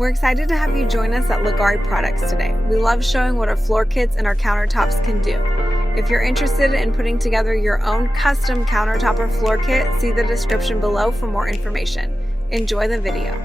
We're excited to have you join us at Leggari Products today. We love showing what our floor kits and our countertops can do. If you're interested in putting together your own custom countertop or floor kit, see the description below for more information. Enjoy the video.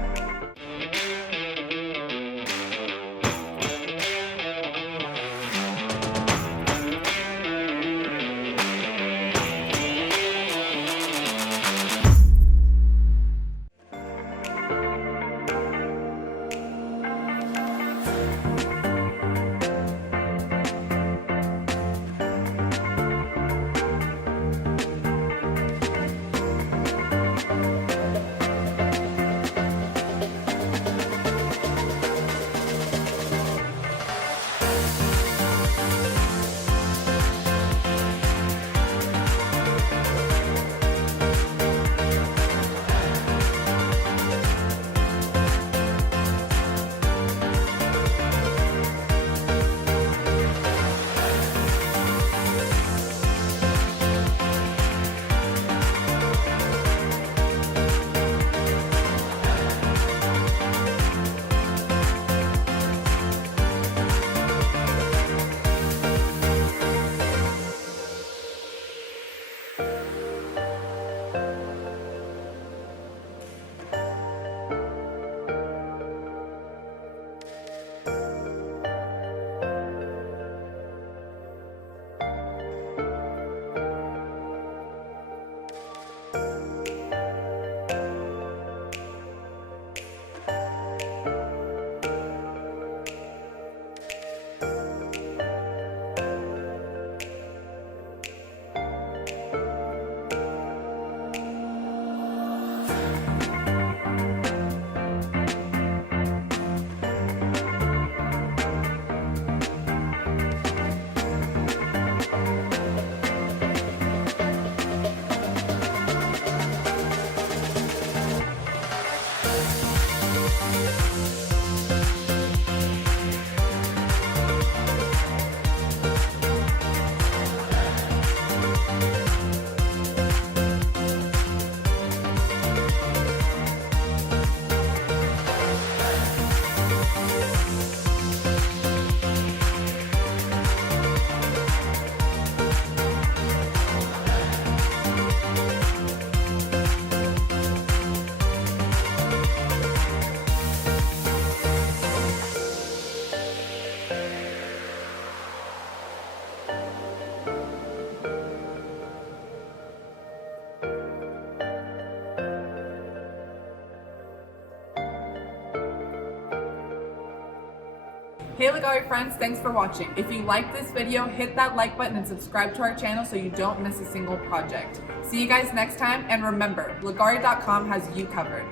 Hey Leggari friends, thanks for watching. If you liked this video, hit that like button and subscribe to our channel so you don't miss a single project. See you guys next time, and remember, Leggari.com has you covered.